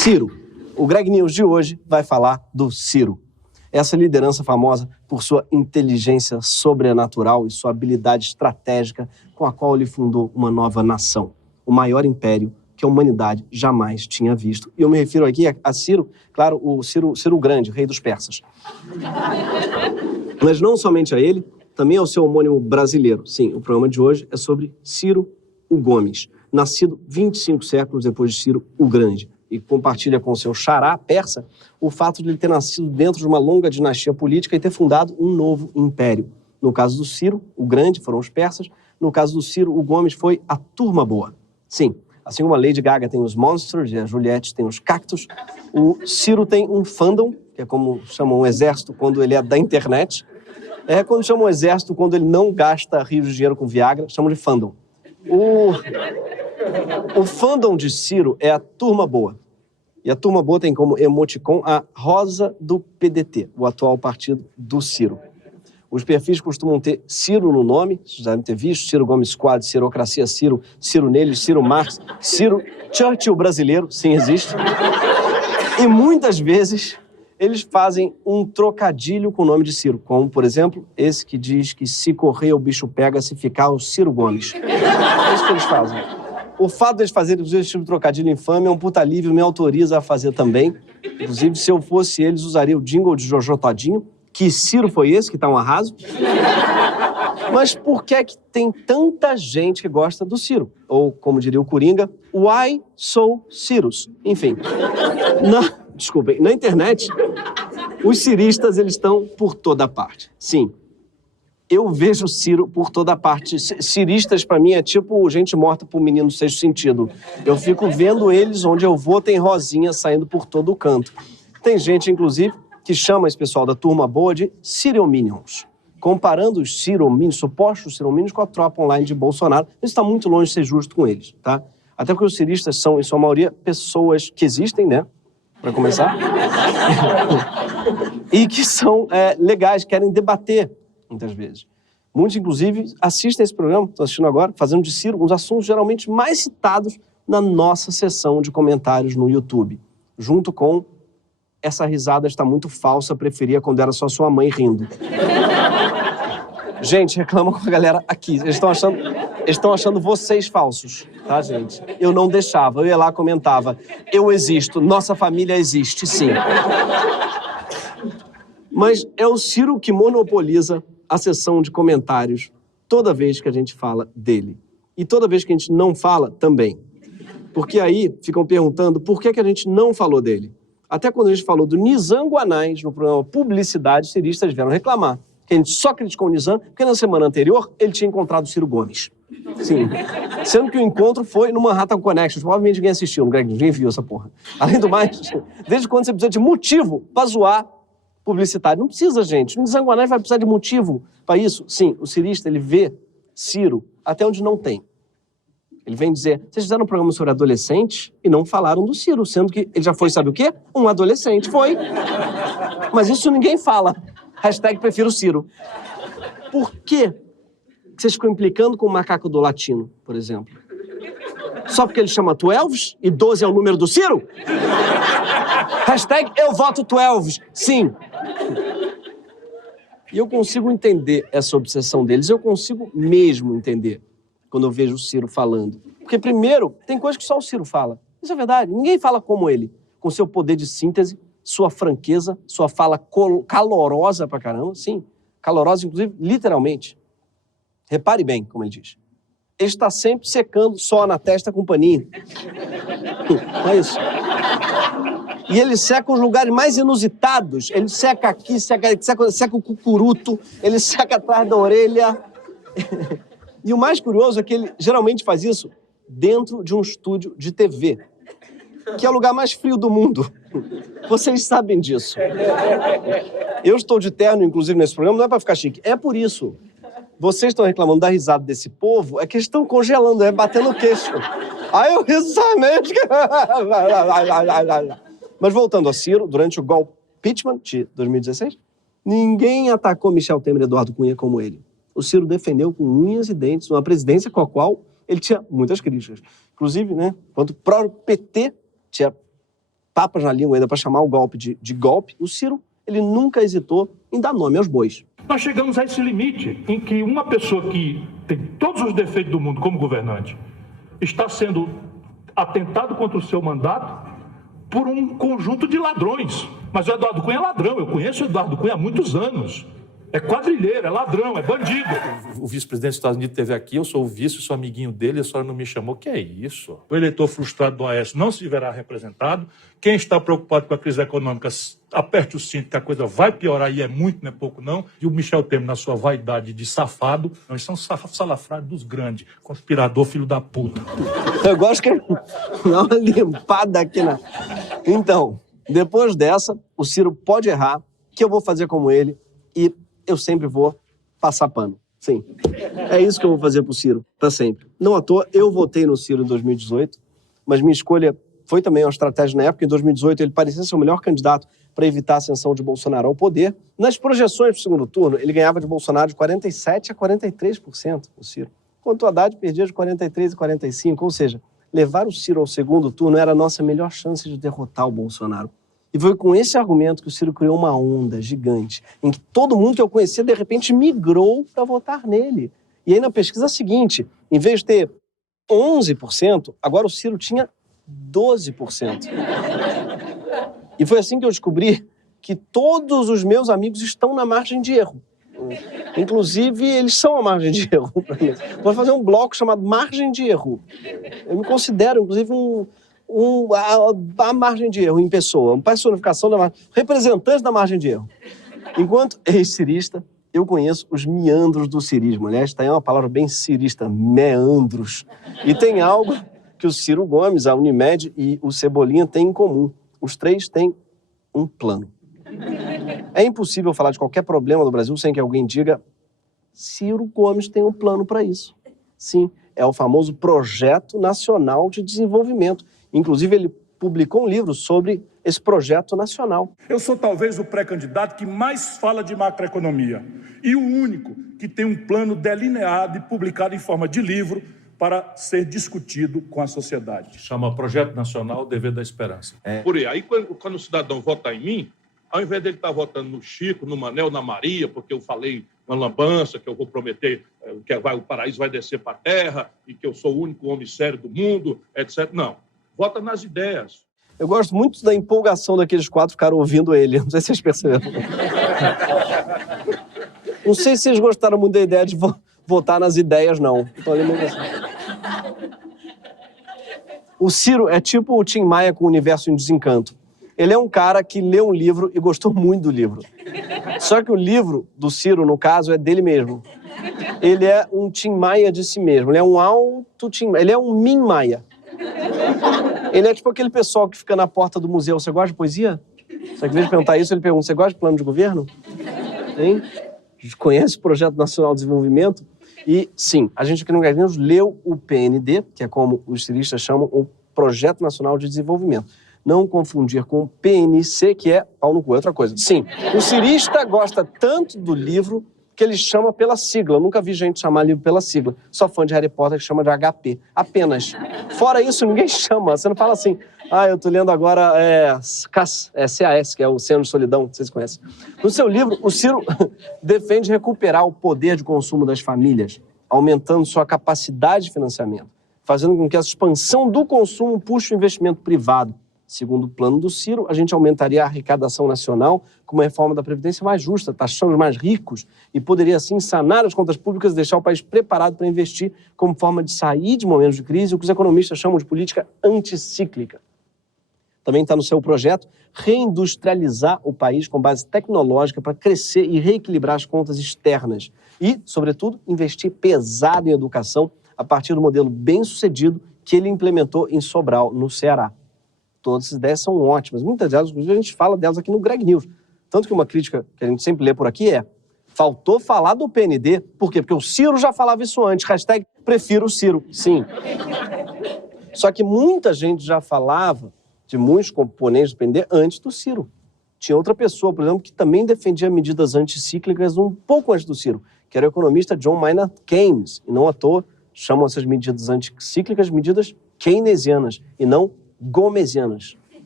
Ciro. O Greg News de hoje vai falar do Ciro. Essa liderança famosa por sua inteligência sobrenatural e sua habilidade estratégica com a qual ele fundou uma nova nação, o maior império que a humanidade jamais tinha visto. E eu me refiro aqui a Ciro, claro, o Ciro Grande, rei dos persas. Mas não somente a ele, também ao seu homônimo brasileiro. Sim, o programa de hoje é sobre Ciro o Gomes, nascido 25 séculos depois de Ciro o Grande, e compartilha com seu xará persa o fato de ele ter nascido dentro de uma longa dinastia política e ter fundado um novo império. No caso do Ciro o Grande, foram os persas. No caso do Ciro o Gomes, foi a turma boa. Sim, assim como a Lady Gaga tem os Monsters e a Juliette tem os Cactos, o Ciro tem um fandom, que é como chamam um exército quando ele é da internet. É quando chamam um exército quando ele não gasta rios de dinheiro com Viagra, chamam de fandom. O fandom de Ciro é a turma boa. E a turma boa tem como emoticon a rosa do PDT, o atual partido do Ciro. Os perfis costumam ter Ciro no nome, vocês devem ter visto, Ciro Gomes Squad, Cirocracia Ciro, Ciro Neles, Ciro Marx, Ciro Churchill brasileiro, sim, existe. E muitas vezes eles fazem um trocadilho com o nome de Ciro, como, por exemplo, esse que diz que se correr o bicho pega, se ficar o Ciro Gomes. É isso que eles fazem. O fato de eles fazerem esse tipo de trocadilho infame é um puta alívio, me autoriza a fazer também. Inclusive, se eu fosse eles, usaria o jingle de Jojo Todinho. Que Ciro foi esse, que tá um arraso? Mas por que é que tem tanta gente que gosta do Ciro? Ou, como diria o Coringa, why so Cirus? Enfim, desculpem, na internet, os ciristas, eles estão por toda parte. Sim, eu vejo Ciro por toda parte. Ciristas, pra mim, é tipo gente morta por menino do sexto sentido. Eu fico vendo eles onde eu vou, tem rosinha saindo por todo o canto. Tem gente, inclusive, que chama esse pessoal da turma boa de Cirominions, comparando os Cirominions, supostos Cirominions, com a tropa online de Bolsonaro. Isso está muito longe de ser justo com eles, tá? Até porque os ciristas são, em sua maioria, pessoas que existem, né? Para começar. E que são legais, querem debater, muitas vezes. Muitos, inclusive, assistem esse programa, estou assistindo agora, fazendo de Ciro uns assuntos geralmente mais citados na nossa sessão de comentários no YouTube, junto com essa risada está muito falsa, preferia quando era só sua mãe rindo. Gente, reclamam com a galera aqui. Eles estão achando vocês falsos, tá, gente? Eu não deixava, eu ia lá e comentava. Eu existo, nossa família existe, sim. Mas é o Ciro que monopoliza a sessão de comentários toda vez que a gente fala dele. E toda vez que a gente não fala, também. Porque aí ficam perguntando por que a gente não falou dele. Até quando a gente falou do Nizam Guanais no programa Publicidade, os ciristas vieram reclamar que a gente só criticou o Nizam porque na semana anterior ele tinha encontrado o Ciro Gomes. Sim. Sendo que o encontro foi no Manhattan Connection. Provavelmente ninguém assistiu, ninguém viu essa porra. Além do mais, desde quando você precisa de motivo pra zoar publicitário? Não precisa, gente. O Nizam Guanais vai precisar de motivo pra isso? Sim, o cirista, ele vê Ciro até onde não tem. Ele vem dizer, vocês fizeram um programa sobre adolescente e não falaram do Ciro, sendo que ele já foi, sabe o quê? Um adolescente, foi. Mas isso ninguém fala. Hashtag prefiro Ciro. Por quê que vocês ficam implicando com o macaco do latino, por exemplo? Só porque ele chama Twelves e 12 é o número do Ciro? Hashtag eu voto Twelves, sim. E eu consigo entender essa obsessão deles, eu consigo mesmo entender quando eu vejo o Ciro falando. Porque, primeiro, tem coisa que só o Ciro fala. Isso é verdade. Ninguém fala como ele. Com seu poder de síntese, sua franqueza, sua fala calorosa pra caramba. Sim, calorosa, inclusive, literalmente. Repare bem, como ele diz. Ele está sempre secando só na testa com paninho. Não é isso? E ele seca os lugares mais inusitados. Ele seca aqui, seca o cucuruto, ele seca atrás da orelha. E o mais curioso é que ele geralmente faz isso dentro de um estúdio de TV, que é o lugar mais frio do mundo. Vocês sabem disso. Eu estou de terno, inclusive, nesse programa, não é para ficar chique. É por isso. Vocês estão reclamando da risada desse povo, é que eles estão congelando, batendo o queixo. Aí eu riso somente. Mas voltando a Ciro, durante o golpe impeachment de 2016, ninguém atacou Michel Temer e Eduardo Cunha como ele. O Ciro defendeu com unhas e dentes uma presidência com a qual ele tinha muitas críticas. Inclusive, né, quando o próprio PT tinha papas na língua ainda para chamar o golpe de golpe, o Ciro, ele nunca hesitou em dar nome aos bois. Nós chegamos a esse limite em que uma pessoa que tem todos os defeitos do mundo como governante está sendo atentado contra o seu mandato por um conjunto de ladrões. Mas o Eduardo Cunha é ladrão, eu conheço o Eduardo Cunha há muitos anos. É quadrilheiro, é ladrão, é bandido. O vice-presidente dos Estados Unidos esteve aqui, eu sou o vice, sou amiguinho dele, a senhora não me chamou. Que é isso? O eleitor frustrado do Aécio não se verá representado. Quem está preocupado com a crise econômica, aperte o cinto, que a coisa vai piorar, e é muito, não é pouco não. E o Michel Temer, na sua vaidade de safado, nós somos salafrários dos grandes, conspirador, filho da puta. Eu gosto que ele dá uma limpada aqui na... Então, depois dessa, o Ciro pode errar, que eu vou fazer como ele, e eu sempre vou passar pano. Sim, é isso que eu vou fazer pro Ciro, para sempre. Não à toa, eu votei no Ciro em 2018, mas minha escolha foi também uma estratégia na época. Em 2018, ele parecia ser o melhor candidato para evitar a ascensão de Bolsonaro ao poder. Nas projeções para o segundo turno, ele ganhava de Bolsonaro de 47% a 43%, o Ciro. Enquanto o Haddad perdia de 43% a 45%, ou seja, levar o Ciro ao segundo turno era a nossa melhor chance de derrotar o Bolsonaro. E foi com esse argumento que o Ciro criou uma onda gigante, em que todo mundo que eu conhecia, de repente, migrou para votar nele. E aí, na pesquisa seguinte, em vez de ter 11%, agora o Ciro tinha 12%. E foi assim que eu descobri que todos os meus amigos estão na margem de erro. Inclusive, eles são a margem de erro. Vou fazer um bloco chamado Margem de Erro. Eu me considero, inclusive, a margem de erro em pessoa, uma personificação da margem, representante da margem de erro. Enquanto ex-cirista, eu conheço os meandros do cirismo. Aliás, está aí uma palavra bem cirista, meandros. E tem algo que o Ciro Gomes, a Unimed e o Cebolinha têm em comum. Os três têm um plano. É impossível falar de qualquer problema do Brasil sem que alguém diga: Ciro Gomes tem um plano para isso. Sim, é o famoso Projeto Nacional de Desenvolvimento. Inclusive, ele publicou um livro sobre esse projeto nacional. Eu sou talvez o pré-candidato que mais fala de macroeconomia e o único que tem um plano delineado e publicado em forma de livro para ser discutido com a sociedade. Chama Projeto Nacional Dever da Esperança. Por aí, quando o cidadão vota em mim, ao invés dele estar votando no Chico, no Manel, na Maria, porque eu falei uma lambança, que eu vou prometer que o paraíso vai descer para a terra e que eu sou o único homem sério do mundo, etc. Não. Vota nas ideias. Eu gosto muito da empolgação daqueles quatro ficaram ouvindo ele. Não sei se vocês perceberam. Não sei se vocês gostaram muito da ideia de votar nas ideias, não. O Ciro é tipo o Tim Maia com o Universo em Desencanto. Ele é um cara que leu um livro e gostou muito do livro. Só que o livro do Ciro, no caso, é dele mesmo. Ele é um Tim Maia de si mesmo. Ele é um auto-Tim Maia. Ele é um Min Maia. Ele é tipo aquele pessoal que fica na porta do museu. Você gosta de poesia? Só que, em vez de perguntar isso, ele pergunta: você gosta de plano de governo? Hein? Conhece o Projeto Nacional de Desenvolvimento? E, sim, a gente aqui no Guardiões leu o PND, que é como os ciristas chamam o Projeto Nacional de Desenvolvimento. Não confundir com o PNC, que é pau no cu, é outra coisa. Sim, o cirista gosta tanto do livro que ele chama pela sigla. Eu nunca vi gente chamar livro pela sigla. Só fã de Harry Potter que chama de HP. Apenas. Fora isso, ninguém chama. Você não fala assim: eu tô lendo agora CAS, CAS, que é o Oceano de Solidão, vocês conhecem. No seu livro, o Ciro defende recuperar o poder de consumo das famílias, aumentando sua capacidade de financiamento, fazendo com que essa expansão do consumo puxe o investimento privado. Segundo o plano do Ciro, a gente aumentaria a arrecadação nacional com uma reforma da Previdência mais justa, taxando os mais ricos, e poderia, assim, sanar as contas públicas e deixar o país preparado para investir como forma de sair de momentos de crise, o que os economistas chamam de política anticíclica. Também está no seu projeto reindustrializar o país com base tecnológica para crescer e reequilibrar as contas externas. E, sobretudo, investir pesado em educação a partir do modelo bem-sucedido que ele implementou em Sobral, no Ceará. Todas essas ideias são ótimas. Muitas delas, inclusive, a gente fala delas aqui no Greg News. Tanto que uma crítica que a gente sempre lê por aqui é: faltou falar do PND. Por quê? Porque o Ciro já falava isso antes. Hashtag prefiro o Ciro. Sim. Só que muita gente já falava de muitos componentes do PND antes do Ciro. Tinha outra pessoa, por exemplo, que também defendia medidas anticíclicas um pouco antes do Ciro, que era o economista John Maynard Keynes. E não à toa chamam essas medidas anticíclicas medidas keynesianas e não gomesianas.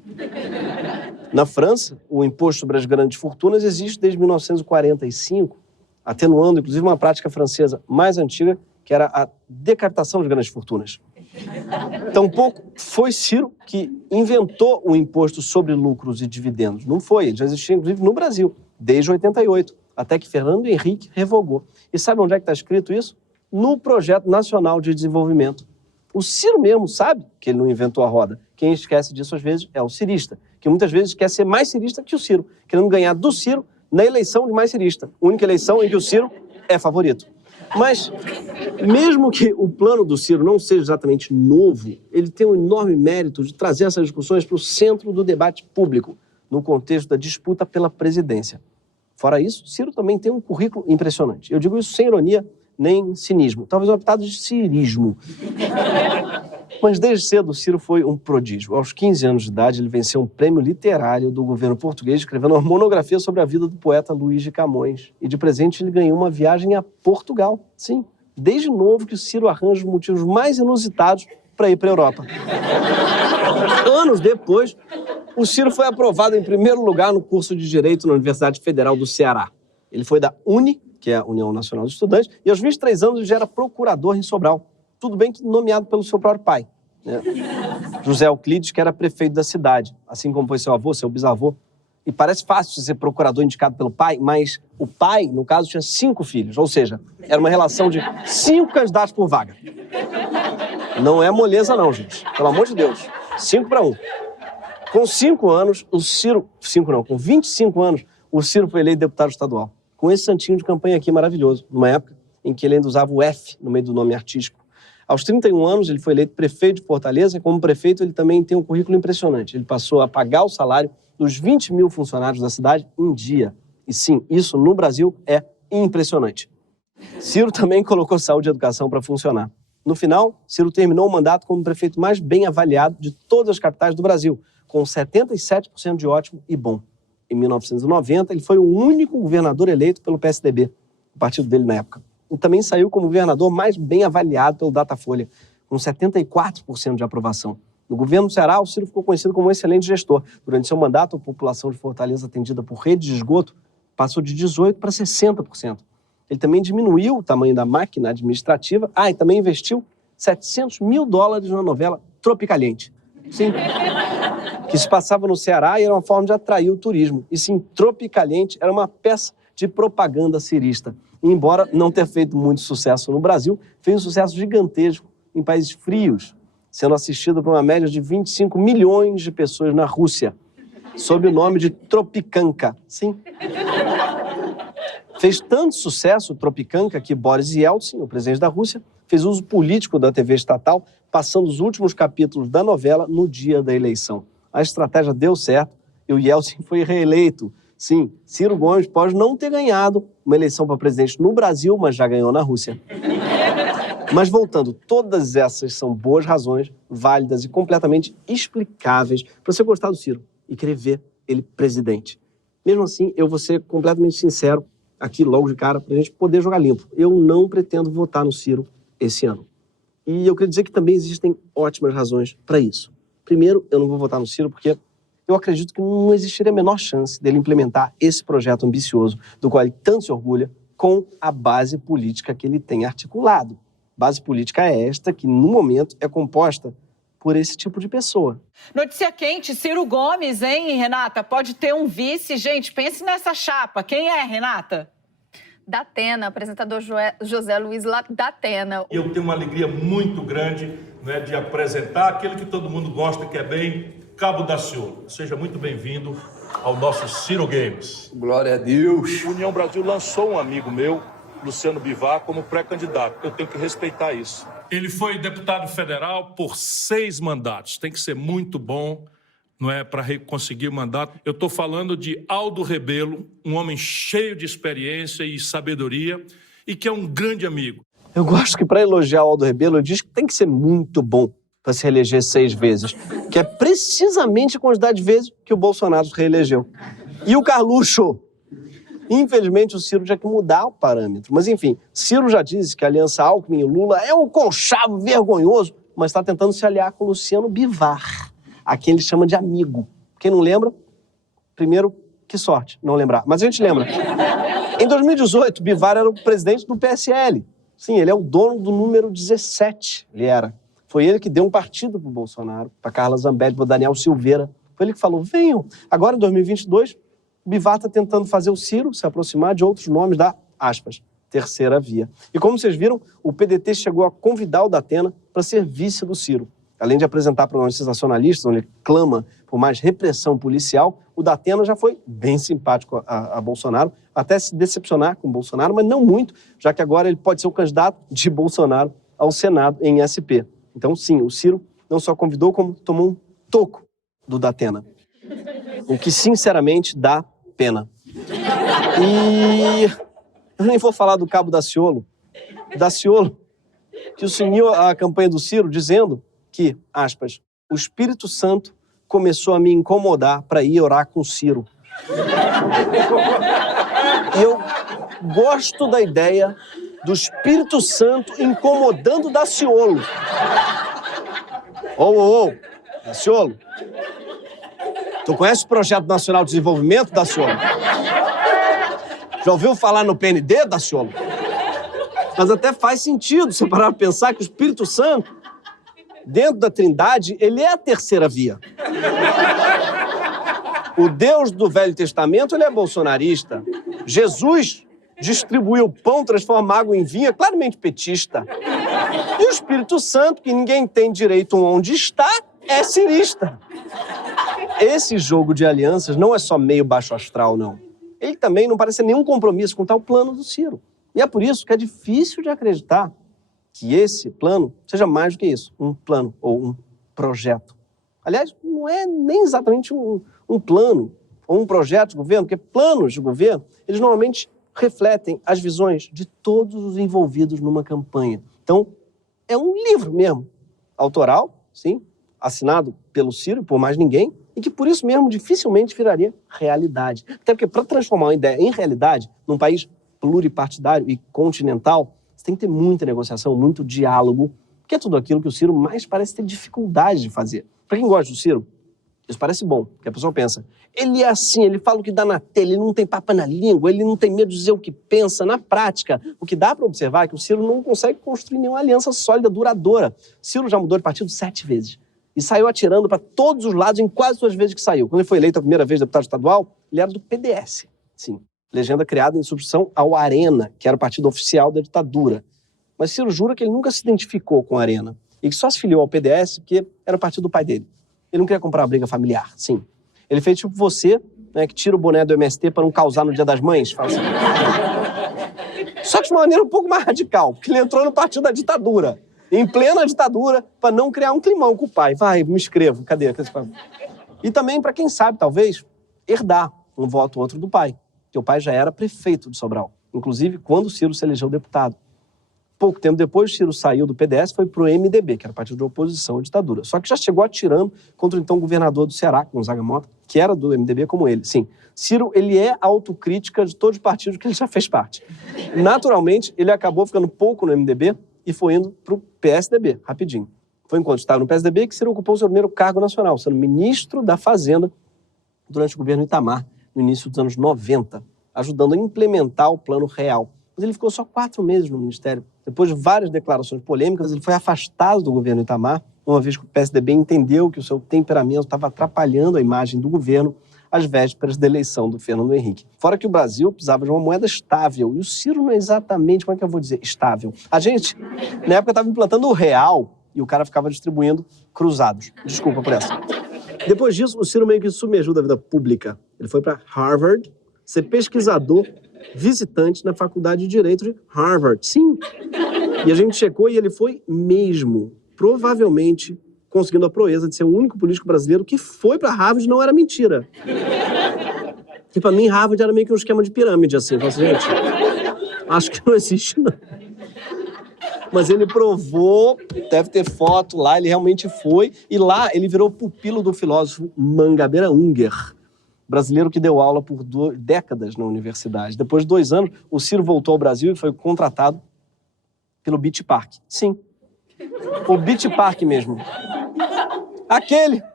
Na França, o imposto sobre as grandes fortunas existe desde 1945, atenuando, inclusive, uma prática francesa mais antiga, que era a decapitação de grandes fortunas. Tampouco foi Ciro que inventou o imposto sobre lucros e dividendos. Não foi, ele já existia, inclusive, no Brasil, desde 88, até que Fernando Henrique revogou. E sabe onde é que está escrito isso? No Projeto Nacional de Desenvolvimento. O Ciro mesmo sabe que ele não inventou a roda. Quem esquece disso, às vezes, é o cirista, que muitas vezes quer ser mais cirista que o Ciro, querendo ganhar do Ciro na eleição de mais cirista. Única eleição em que o Ciro é favorito. Mas, mesmo que o plano do Ciro não seja exatamente novo, ele tem um enorme mérito de trazer essas discussões para o centro do debate público, no contexto da disputa pela presidência. Fora isso, Ciro também tem um currículo impressionante. Eu digo isso sem ironia nem cinismo, talvez uma pitada de cirismo. Mas desde cedo, Ciro foi um prodígio. Aos 15 anos de idade, ele venceu um prêmio literário do governo português, escrevendo uma monografia sobre a vida do poeta Luís de Camões. E de presente, ele ganhou uma viagem a Portugal. Sim, desde novo que o Ciro arranja os motivos mais inusitados para ir para a Europa. Anos depois, o Ciro foi aprovado em primeiro lugar no curso de Direito na Universidade Federal do Ceará. Ele foi da UNE, que é a União Nacional dos Estudantes, e aos 23 anos ele já era procurador em Sobral. Tudo bem que nomeado pelo seu próprio pai, né? José Euclides, que era prefeito da cidade, assim como foi seu avô, seu bisavô. E parece fácil ser procurador indicado pelo pai, mas o pai, no caso, tinha 5 filhos, ou seja, era uma relação de 5 candidatos por vaga. Não é moleza não, gente. Pelo amor de Deus. 5 para 1. Com 5 anos, o Ciro... 5 não, com 25 anos, o Ciro foi eleito deputado estadual. Com esse santinho de campanha aqui maravilhoso, numa época em que ele ainda usava o F no meio do nome artístico. Aos 31 anos, ele foi eleito prefeito de Fortaleza, e como prefeito ele também tem um currículo impressionante. Ele passou a pagar o salário dos 20 mil funcionários da cidade em dia. E sim, isso no Brasil é impressionante. Ciro também colocou saúde e educação para funcionar. No final, Ciro terminou o mandato como o prefeito mais bem avaliado de todas as capitais do Brasil, com 77% de ótimo e bom. Em 1990, ele foi o único governador eleito pelo PSDB, o partido dele na época. E também saiu como governador mais bem avaliado pelo Datafolha, com 74% de aprovação. No governo do Ceará, o Ciro ficou conhecido como um excelente gestor. Durante seu mandato, a população de Fortaleza atendida por rede de esgoto passou de 18% para 60%. Ele também diminuiu o tamanho da máquina administrativa. E também investiu $700 mil na novela Tropicaliente. Sim, que se passava no Ceará e era uma forma de atrair o turismo. E sim, Tropicaliente era uma peça de propaganda cirista. E, embora não ter feito muito sucesso no Brasil, fez um sucesso gigantesco em países frios, sendo assistido por uma média de 25 milhões de pessoas na Rússia, sob o nome de Tropicanka. Sim. Fez tanto sucesso o Tropicanka que Boris Yeltsin, o presidente da Rússia, fez uso político da TV estatal, passando os últimos capítulos da novela no dia da eleição. A estratégia deu certo e o Yeltsin foi reeleito. Sim, Ciro Gomes pode não ter ganhado uma eleição para presidente no Brasil, mas já ganhou na Rússia. Mas voltando, todas essas são boas razões, válidas e completamente explicáveis para você gostar do Ciro e querer ver ele presidente. Mesmo assim, eu vou ser completamente sincero aqui logo de cara para a gente poder jogar limpo. Eu não pretendo votar no Ciro esse ano. E eu queria dizer que também existem ótimas razões para isso. Primeiro, eu não vou votar no Ciro porque eu acredito que não existiria a menor chance dele implementar esse projeto ambicioso, do qual ele tanto se orgulha, com a base política que ele tem articulado. Base política é esta que, no momento, é composta por esse tipo de pessoa. Notícia quente, Ciro Gomes, hein, Renata? Pode ter um vice. Gente, pense nessa chapa. Quem é, Renata? Datena, apresentador José Luiz Datena. Eu tenho uma alegria muito grande, né, de apresentar aquele que todo mundo gosta, que é bem Cabo Daciolo. Seja muito bem-vindo ao nosso Ciro Games. Glória a Deus. União Brasil lançou um amigo meu, Luciano Bivar, como pré-candidato. Eu tenho que respeitar isso. Ele foi deputado federal por 6 mandatos. Tem que ser muito bom, não é, para conseguir o mandato. Eu estou falando de Aldo Rebelo, um homem cheio de experiência e sabedoria e que é um grande amigo. Eu gosto que, para elogiar o Aldo Rebelo, ele diz que tem que ser muito bom para se reeleger 6 vezes, que é precisamente a quantidade de vezes que o Bolsonaro se reelegeu. E o Carluxo? Infelizmente, o Ciro tinha que mudar o parâmetro. Mas, enfim, Ciro já disse que a aliança Alckmin e Lula é um conchavo vergonhoso, mas está tentando se aliar com Luciano Bivar, a quem ele chama de amigo. Quem não lembra, primeiro, que sorte não lembrar. Mas a gente lembra. Em 2018, Bivar era o presidente do PSL. Sim, ele é o dono do número 17, ele era. Foi ele que deu um partido para o Bolsonaro, para Carla Zambelli, para o Daniel Silveira. Foi ele que falou, venham. Agora, em 2022, Bivar está tentando fazer o Ciro se aproximar de outros nomes da, aspas, terceira via. E como vocês viram, o PDT chegou a convidar o Datena para ser vice do Ciro. Além de apresentar programas sensacionalistas, onde ele clama por mais repressão policial, o Datena já foi bem simpático a Bolsonaro, até se decepcionar com o Bolsonaro, mas não muito, já que agora ele pode ser o candidato de Bolsonaro ao Senado em SP. Então, sim, o Ciro não só convidou, como tomou um toco do Datena. O que, sinceramente, dá pena. E eu nem vou falar do cabo Daciolo, que uniu a campanha do Ciro dizendo que, aspas, o Espírito Santo começou a me incomodar para ir orar com o Ciro. E eu gosto da ideia do Espírito Santo incomodando Daciolo. Ô, Daciolo, tu conhece o Projeto Nacional de Desenvolvimento, Daciolo? Já ouviu falar no PND, Daciolo? Mas até faz sentido você parar pra pensar que o Espírito Santo, dentro da Trindade, ele é a terceira via. O Deus do Velho Testamento, ele é bolsonarista. Jesus distribuiu pão, transforma água em vinho, é claramente petista. E o Espírito Santo, que ninguém tem direito onde está, é cirista. Esse jogo de alianças não é só meio baixo astral, não. Ele também não parece nenhum compromisso com tal plano do Ciro. E é por isso que é difícil de acreditar que esse plano seja mais do que isso, um plano ou um projeto. Aliás, não é nem exatamente um plano ou um projeto de governo, porque planos de governo, eles normalmente refletem as visões de todos os envolvidos numa campanha. Então, é um livro mesmo, autoral, sim, assinado pelo Ciro, por mais ninguém, e que por isso mesmo dificilmente viraria realidade. Até porque para transformar uma ideia em realidade, num país pluripartidário e continental, você tem que ter muita negociação, muito diálogo, que é tudo aquilo que o Ciro mais parece ter dificuldade de fazer. Para quem gosta do Ciro, isso parece bom, porque a pessoa pensa, ele é assim, ele fala o que dá na telha, ele não tem papo na língua, ele não tem medo de dizer o que pensa. Na prática, o que dá para observar é que o Ciro não consegue construir nenhuma aliança sólida, duradoura. Ciro já mudou de partido 7 vezes e saiu atirando para todos os lados em quase todas as vezes que saiu. Quando ele foi eleito a primeira vez deputado estadual, ele era do PDS, sim. Legenda criada em substituição ao Arena, que era o partido oficial da ditadura. Mas Ciro jura que ele nunca se identificou com a Arena e que só se filiou ao PDS porque era o partido do pai dele. Ele não queria comprar uma briga familiar, sim. Ele fez tipo você, né, que tira o boné do MST para não causar no Dia das Mães. Fala assim. Só que de uma maneira um pouco mais radical, porque ele entrou no partido da ditadura, em plena ditadura, para não criar um climão com o pai. Vai, me inscrevo, cadê? E também, para quem sabe, talvez, herdar um voto ou outro do pai, que o pai já era prefeito de Sobral, inclusive quando o Ciro se elegeu deputado. Pouco tempo depois, o Ciro saiu do PDS e foi pro MDB, que era o partido de oposição à ditadura. Só que já chegou atirando contra o então governador do Ceará, Gonzaga Mota, que era do MDB como ele. Sim, Ciro, ele é autocrítica de todos os partidos que ele já fez parte. Naturalmente, ele acabou ficando pouco no MDB e foi indo pro PSDB, rapidinho. Foi enquanto estava no PSDB que Ciro ocupou o seu primeiro cargo nacional, sendo ministro da Fazenda durante o governo Itamar, no início dos anos 90, ajudando a implementar o Plano Real. Mas ele ficou só 4 meses no ministério. Depois de várias declarações polêmicas, ele foi afastado do governo Itamar, uma vez que o PSDB entendeu que o seu temperamento estava atrapalhando a imagem do governo às vésperas da eleição do Fernando Henrique. Fora que o Brasil precisava de uma moeda estável, e o Ciro não é exatamente, como é que eu vou dizer, estável. A gente, na época, estava implantando o real e o cara ficava distribuindo cruzados. Desculpa por essa. Depois disso, o Ciro meio que sumergiu da vida pública. Ele foi para Harvard ser pesquisador visitante na Faculdade de Direito de Harvard. Sim. E a gente checou e ele foi mesmo, provavelmente, conseguindo a proeza de ser o único político brasileiro que foi para Harvard. Não era mentira. E para mim, Harvard era meio que um esquema de pirâmide, assim. Falei, gente, acho que não existe, não. Mas ele provou, deve ter foto lá, ele realmente foi. E lá ele virou pupilo do filósofo Mangabeira Unger, brasileiro que deu aula por 2 décadas na universidade. Depois de 2 anos, o Ciro voltou ao Brasil e foi contratado pelo Beach Park. Sim, o Beach Park mesmo. Aquele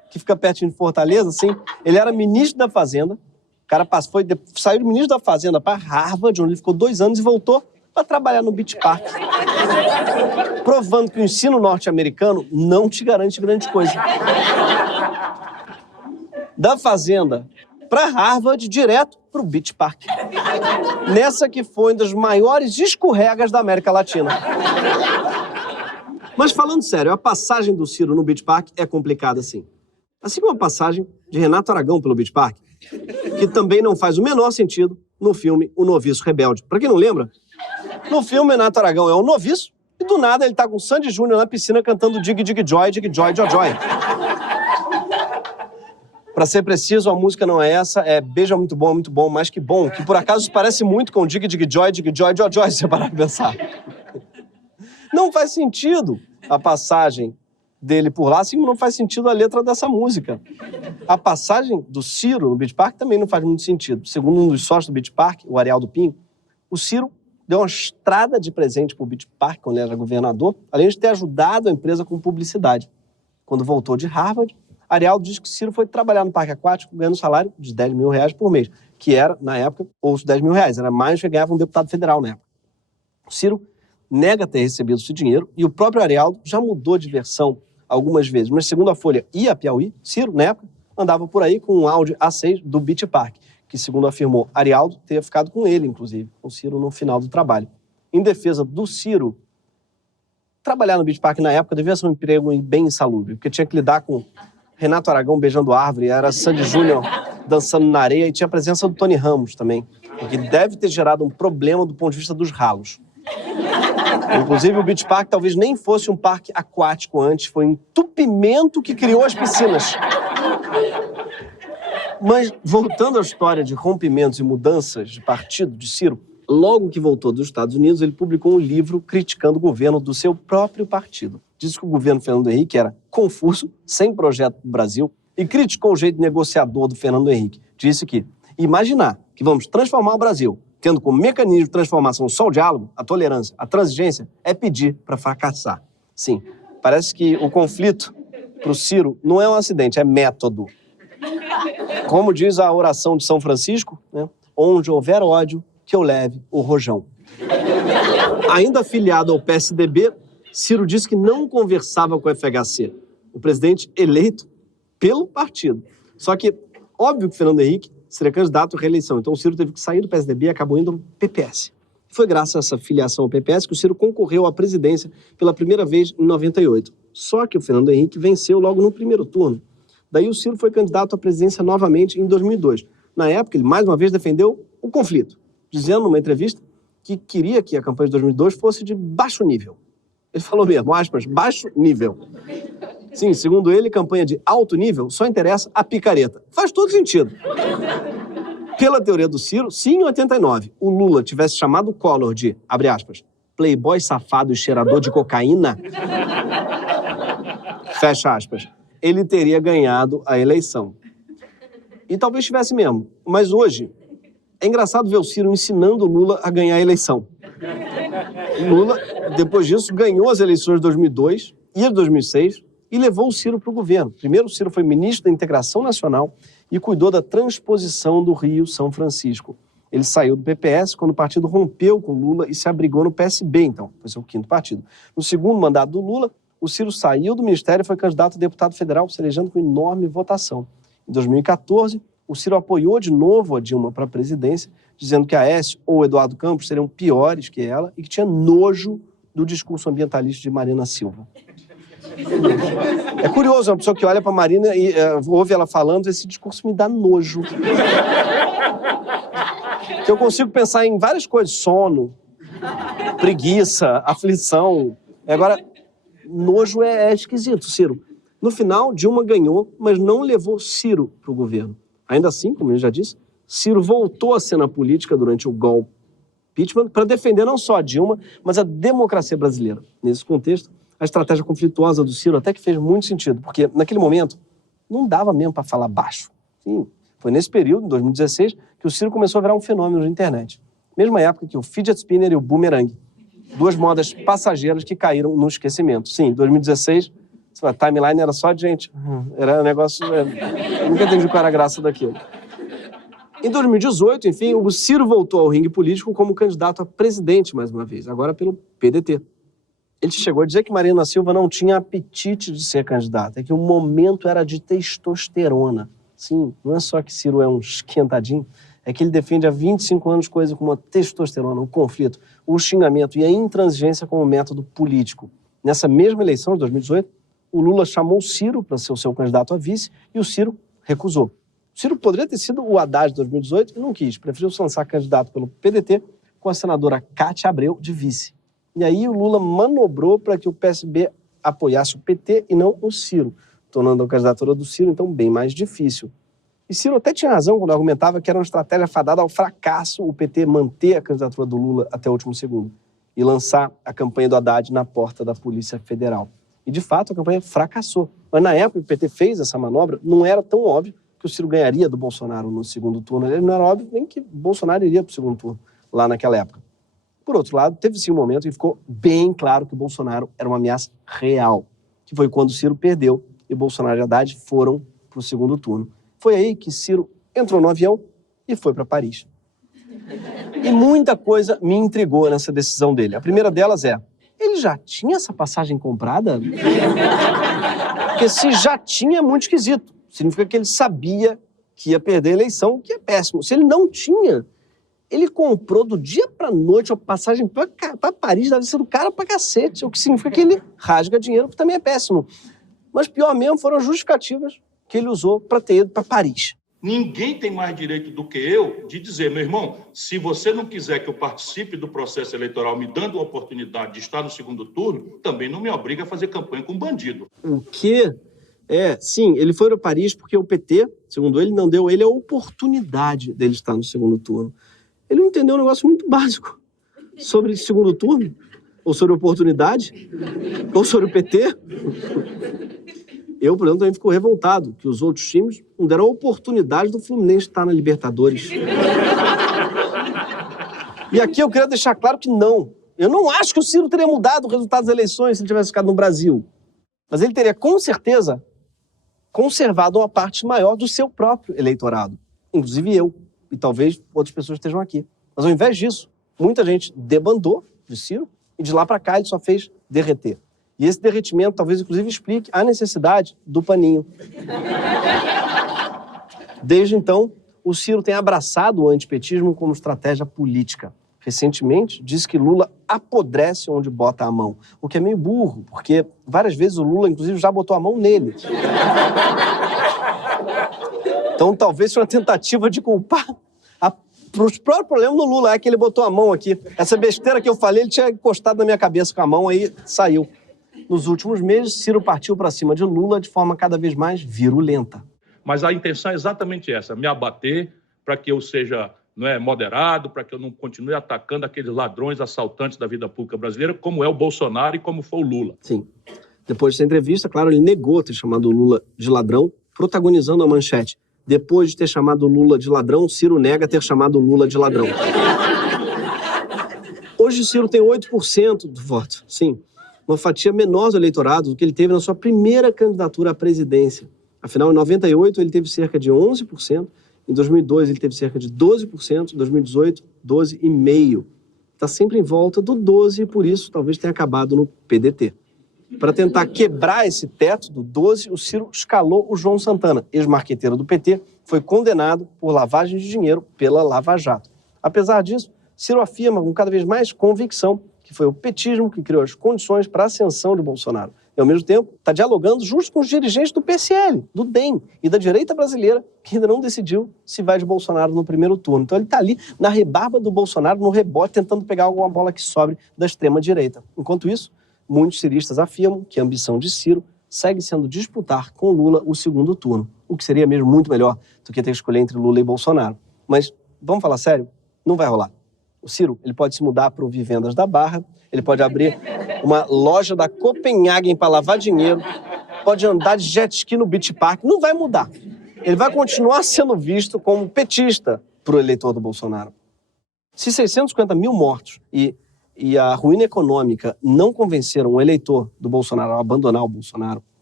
que fica pertinho de Fortaleza, assim. Ele era ministro da Fazenda. O cara saiu de ministro da Fazenda para Harvard, onde ele ficou 2 anos e voltou para trabalhar no Beach Park. Provando que o ensino norte-americano não te garante grande coisa. Da Fazenda para Harvard, direto para o Beach Park. Nessa que foi uma das maiores escorregas da América Latina. Mas falando sério, a passagem do Ciro no Beach Park é complicada, sim. Assim como a passagem de Renato Aragão pelo Beach Park, que também não faz o menor sentido no filme O Noviço Rebelde. Pra quem não lembra, no filme Renato Aragão é um noviço e do nada ele tá com Sandy Júnior na piscina cantando Dig Dig Joy, Dig Joy, Joy Joy. Pra ser preciso, a música não é essa, é Beija Muito Bom, mais que bom, que por acaso parece muito com Dig Dig Joy, Dig Joy, Joy Joy, se você parar de pensar. Não faz sentido a passagem dele por lá, assim como não faz sentido a letra dessa música. A passagem do Ciro no Beach Park também não faz muito sentido. Segundo um dos sócios do Beach Park, o Arialdo Pinho, o Ciro deu uma estrada de presente pro Beach Park quando ele era governador, além de ter ajudado a empresa com publicidade. Quando voltou de Harvard, Arialdo diz que Ciro foi trabalhar no parque aquático ganhando um salário de R$10 mil por mês, que era, na época, os R$10 mil, era mais do que ganhava um deputado federal na época. O Ciro nega ter recebido esse dinheiro e o próprio Arialdo já mudou de versão algumas vezes. Mas segundo a Folha e a Piauí, Ciro, na época, andava por aí com um Audi A6 do Beach Park, que, segundo afirmou Arialdo, teria ficado com ele, inclusive, com o Ciro no final do trabalho. Em defesa do Ciro, trabalhar no Beach Park na época devia ser um emprego bem insalubre, porque tinha que lidar com Renato Aragão beijando árvore, era Sandy Júnior dançando na areia e tinha a presença do Tony Ramos também, o que deve ter gerado um problema do ponto de vista dos ralos. Inclusive, o Beach Park talvez nem fosse um parque aquático antes, foi um entupimento que criou as piscinas. Mas, voltando à história de rompimentos e mudanças de partido de Ciro, logo que voltou dos Estados Unidos, ele publicou um livro criticando o governo do seu próprio partido. Disse que o governo Fernando Henrique era confuso, sem projeto do Brasil, e criticou o jeito negociador do Fernando Henrique. Disse que imaginar que vamos transformar o Brasil tendo como mecanismo de transformação só o diálogo, a tolerância, a transigência, é pedir para fracassar. Sim, parece que o conflito para o Ciro não é um acidente, é método. Como diz a oração de São Francisco, né? Onde houver ódio, que eu leve o rojão. Ainda afiliado ao PSDB, Ciro disse que não conversava com o FHC, o presidente eleito pelo partido. Só que, óbvio que Fernando Henrique seria candidato à reeleição. Então o Ciro teve que sair do PSDB e acabou indo no PPS. Foi graças a essa filiação ao PPS que o Ciro concorreu à presidência pela primeira vez em 98. Só que o Fernando Henrique venceu logo no primeiro turno. Daí o Ciro foi candidato à presidência novamente em 2002. Na época, ele mais uma vez defendeu o conflito, dizendo numa entrevista que queria que a campanha de 2002 fosse de baixo nível. Ele falou mesmo, aspas, baixo nível. Sim, segundo ele, campanha de alto nível só interessa a picareta. Faz todo sentido. Pela teoria do Ciro, se em 89 o Lula tivesse chamado o Collor de, abre aspas, playboy safado e cheirador de cocaína, fecha aspas, ele teria ganhado a eleição. E talvez tivesse mesmo. Mas hoje, é engraçado ver o Ciro ensinando o Lula a ganhar a eleição. O Lula, depois disso, ganhou as eleições de 2002 e de 2006, e levou o Ciro para o governo. Primeiro, o Ciro foi ministro da Integração Nacional e cuidou da transposição do Rio-São Francisco. Ele saiu do PPS quando o partido rompeu com Lula e se abrigou no PSB, então. Foi seu quinto partido. No segundo mandato do Lula, o Ciro saiu do ministério e foi candidato a deputado federal, se elegendo com enorme votação. Em 2014, o Ciro apoiou de novo a Dilma para a presidência, dizendo que a Aécio ou o Eduardo Campos seriam piores que ela e que tinha nojo do discurso ambientalista de Marina Silva. É curioso, uma pessoa que olha pra Marina e ouve ela falando, esse discurso me dá nojo. Que eu consigo pensar em várias coisas, sono, preguiça, aflição. Agora, nojo é esquisito, Ciro. No final, Dilma ganhou, mas não levou Ciro pro governo. Ainda assim, como eu já disse, Ciro voltou à cena política durante o golpe impeachment para defender não só a Dilma, mas a democracia brasileira. Nesse contexto, a estratégia conflituosa do Ciro até que fez muito sentido, porque naquele momento não dava mesmo para falar baixo. Sim, foi nesse período, em 2016, que o Ciro começou a virar um fenômeno na internet. Mesma época que o fidget spinner e o boomerang. Duas modas passageiras que caíram no esquecimento. Sim, em 2016, A timeline era só de gente. Era um negócio... nunca entendi qual era a graça daquilo. Em 2018, enfim, o Ciro voltou ao ringue político como candidato a presidente mais uma vez, agora pelo PDT. Ele chegou a dizer que Marina Silva não tinha apetite de ser candidata, é que o momento era de testosterona. Sim, não é só que Ciro é um esquentadinho, é que ele defende há 25 anos coisas como a testosterona, o conflito, o xingamento e a intransigência como método político. Nessa mesma eleição de 2018, o Lula chamou o Ciro para ser o seu candidato a vice e o Ciro recusou. O Ciro poderia ter sido o Haddad de 2018 e não quis, preferiu se lançar candidato pelo PDT com a senadora Cátia Abreu de vice. E aí o Lula manobrou para que o PSB apoiasse o PT e não o Ciro, tornando a candidatura do Ciro, então, bem mais difícil. E Ciro até tinha razão quando argumentava que era uma estratégia fadada ao fracasso o PT manter a candidatura do Lula até o último segundo e lançar a campanha do Haddad na porta da Polícia Federal. E, de fato, a campanha fracassou. Mas, na época, o PT fez essa manobra, não era tão óbvio que o Ciro ganharia do Bolsonaro no segundo turno. Ele não era óbvio nem que Bolsonaro iria para o segundo turno, lá naquela época. Por outro lado, teve sim um momento em que ficou bem claro que o Bolsonaro era uma ameaça real, que foi quando o Ciro perdeu e Bolsonaro e Haddad foram para o segundo turno. Foi aí que Ciro entrou no avião e foi para Paris. E muita coisa me intrigou nessa decisão dele. A primeira delas é, ele já tinha essa passagem comprada? Porque se já tinha, é muito esquisito. Significa que ele sabia que ia perder a eleição, o que é péssimo. Se ele não tinha, ele comprou do dia pra noite a passagem pra Paris, deve ser do cara pra cacete, o que significa que ele rasga dinheiro, que também é péssimo. Mas pior mesmo foram as justificativas que ele usou pra ter ido pra Paris. Ninguém tem mais direito do que eu de dizer, meu irmão, se você não quiser que eu participe do processo eleitoral me dando a oportunidade de estar no segundo turno, também não me obriga a fazer campanha com bandido. O quê? Sim, ele foi para Paris porque o PT, segundo ele, não deu ele a oportunidade dele estar no segundo turno. Ele não entendeu um negócio muito básico sobre segundo turno, ou sobre oportunidade, ou sobre o PT. Eu, por exemplo, também fico revoltado que os outros times não deram a oportunidade do Fluminense estar na Libertadores. E aqui eu queria deixar claro que não. Eu não acho que o Ciro teria mudado o resultado das eleições se ele tivesse ficado no Brasil. Mas ele teria, com certeza, conservado uma parte maior do seu próprio eleitorado. Inclusive eu. E talvez outras pessoas estejam aqui. Mas ao invés disso, muita gente debandou de Ciro e de lá para cá ele só fez derreter. E esse derretimento talvez, inclusive, explique a necessidade do paninho. Desde então, o Ciro tem abraçado o antipetismo como estratégia política. Recentemente, disse que Lula apodrece onde bota a mão, o que é meio burro, porque várias vezes o Lula, inclusive, já botou a mão nele. Então, talvez seja uma tentativa de culpar os próprios problemas do Lula, é que ele botou a mão aqui. Essa besteira que eu falei, ele tinha encostado na minha cabeça com a mão, aí saiu. Nos últimos meses, Ciro partiu para cima de Lula de forma cada vez mais virulenta. Mas a intenção é exatamente essa, me abater para que eu seja moderado, para que eu não continue atacando aqueles ladrões, assaltantes da vida pública brasileira, como é o Bolsonaro e como foi o Lula. Sim. Depois dessa entrevista, claro, ele negou ter chamado o Lula de ladrão, protagonizando a manchete. Depois de ter chamado o Lula de ladrão, Ciro nega ter chamado o Lula de ladrão. Hoje, Ciro tem 8% do voto, sim. Uma fatia menor do eleitorado do que ele teve na sua primeira candidatura à presidência. Afinal, em 98, ele teve cerca de 11%, em 2002 ele teve cerca de 12%, em 2018, 12,5%. Está sempre em volta do 12% e, por isso, talvez tenha acabado no PDT. Para tentar quebrar esse teto do 12%, o Ciro escalou o João Santana, ex-marqueteiro do PT, foi condenado por lavagem de dinheiro pela Lava Jato. Apesar disso, Ciro afirma com cada vez mais convicção que foi o petismo que criou as condições para a ascensão de Bolsonaro. E, ao mesmo tempo, está dialogando justo com os dirigentes do PSL, do DEM e da direita brasileira, que ainda não decidiu se vai de Bolsonaro no primeiro turno. Então ele está ali na rebarba do Bolsonaro, no rebote, tentando pegar alguma bola que sobre da extrema-direita. Enquanto isso, muitos ciristas afirmam que a ambição de Ciro segue sendo disputar com Lula o segundo turno, o que seria mesmo muito melhor do que ter que escolher entre Lula e Bolsonaro. Mas, vamos falar sério, não vai rolar. O Ciro, ele pode se mudar para o Vivendas da Barra, ele pode abrir uma loja da Copenhagen para lavar dinheiro, pode andar de jet ski no Beach Park, não vai mudar. Ele vai continuar sendo visto como petista para o eleitor do Bolsonaro. Se 650 mil mortos e a ruína econômica não convenceram o eleitor do Bolsonaro a abandonar o Bolsonaro,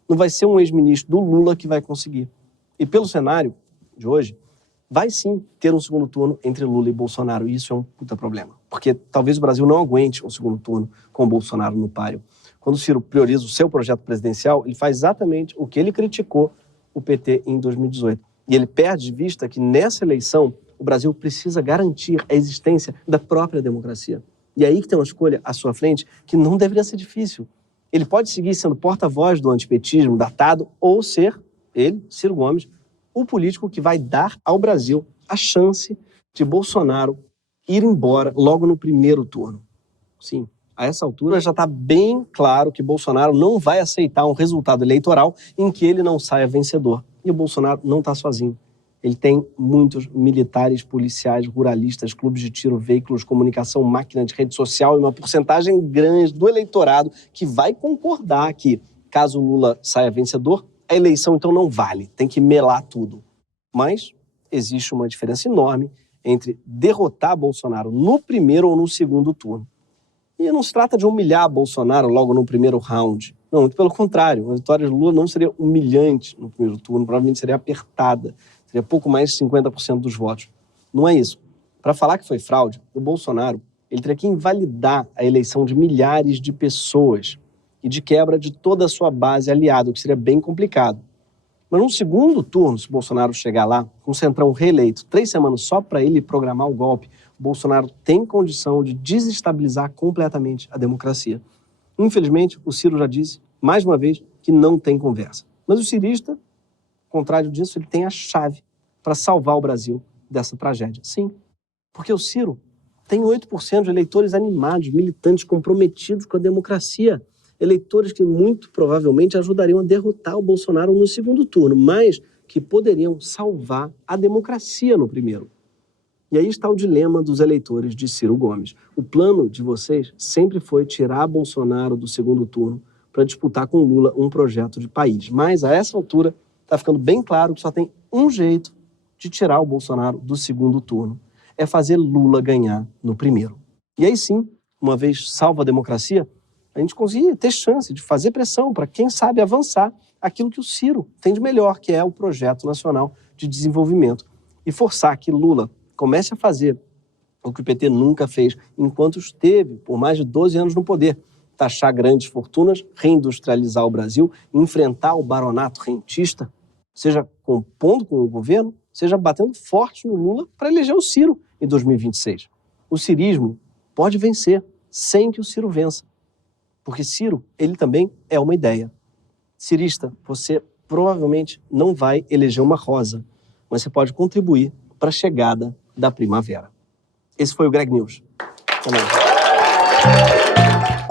Não vai ser um ex-ministro do Lula que vai conseguir. E pelo cenário de hoje, vai sim ter um segundo turno entre Lula e Bolsonaro. E isso é um puta problema. Porque talvez o Brasil não aguente um segundo turno com o Bolsonaro no páreo. Quando o Ciro prioriza o seu projeto presidencial, ele faz exatamente o que ele criticou o PT em 2018. E ele perde de vista que nessa eleição o Brasil precisa garantir a existência da própria democracia. E aí que tem uma escolha à sua frente que não deveria ser difícil. Ele pode seguir sendo porta-voz do antipetismo datado ou ser, ele, Ciro Gomes, o político que vai dar ao Brasil a chance de Bolsonaro ir embora logo no primeiro turno. Sim, a essa altura já está bem claro que Bolsonaro não vai aceitar um resultado eleitoral em que ele não saia vencedor. E o Bolsonaro não está sozinho. Ele tem muitos militares, policiais, ruralistas, clubes de tiro, veículos, comunicação, máquina de rede social e uma porcentagem grande do eleitorado que vai concordar que, caso Lula saia vencedor, a eleição então não vale, tem que melar tudo. Mas existe uma diferença enorme entre derrotar Bolsonaro no primeiro ou no segundo turno. E não se trata de humilhar Bolsonaro logo no primeiro round. Não, muito pelo contrário. A vitória de Lula não seria humilhante no primeiro turno, provavelmente seria apertada. Seria pouco mais de 50% dos votos. Não é isso. Para falar que foi fraude, o Bolsonaro ele teria que invalidar a eleição de milhares de pessoas e de quebra de toda a sua base aliada, o que seria bem complicado. Mas num segundo turno, se o Bolsonaro chegar lá, com o Centrão reeleito, 3 semanas só para ele programar o golpe, o Bolsonaro tem condição de desestabilizar completamente a democracia. Infelizmente, o Ciro já disse, mais uma vez, que não tem conversa. Mas o cirista, ao contrário disso, ele tem a chave para salvar o Brasil dessa tragédia. Sim, porque o Ciro tem 8% de eleitores animados, militantes comprometidos com a democracia. Eleitores que muito provavelmente ajudariam a derrotar o Bolsonaro no segundo turno, mas que poderiam salvar a democracia no primeiro. E aí está o dilema dos eleitores de Ciro Gomes. O plano de vocês sempre foi tirar Bolsonaro do segundo turno para disputar com Lula um projeto de país. Mas a essa altura está ficando bem claro que só tem um jeito de tirar o Bolsonaro do segundo turno. É fazer Lula ganhar no primeiro. E aí sim, uma vez salva a democracia, a gente conseguir ter chance de fazer pressão para quem sabe avançar aquilo que o Ciro tem de melhor, que é o Projeto Nacional de Desenvolvimento. E forçar que Lula comece a fazer o que o PT nunca fez enquanto esteve por mais de 12 anos no poder. Taxar grandes fortunas, reindustrializar o Brasil, enfrentar o baronato rentista, seja compondo com o governo, seja batendo forte no Lula para eleger o Ciro em 2026. O cirismo pode vencer sem que o Ciro vença. Porque Ciro, ele também é uma ideia. Cirista, você provavelmente não vai eleger uma rosa, mas você pode contribuir para a chegada da primavera. Esse foi o Greg News. Até mais.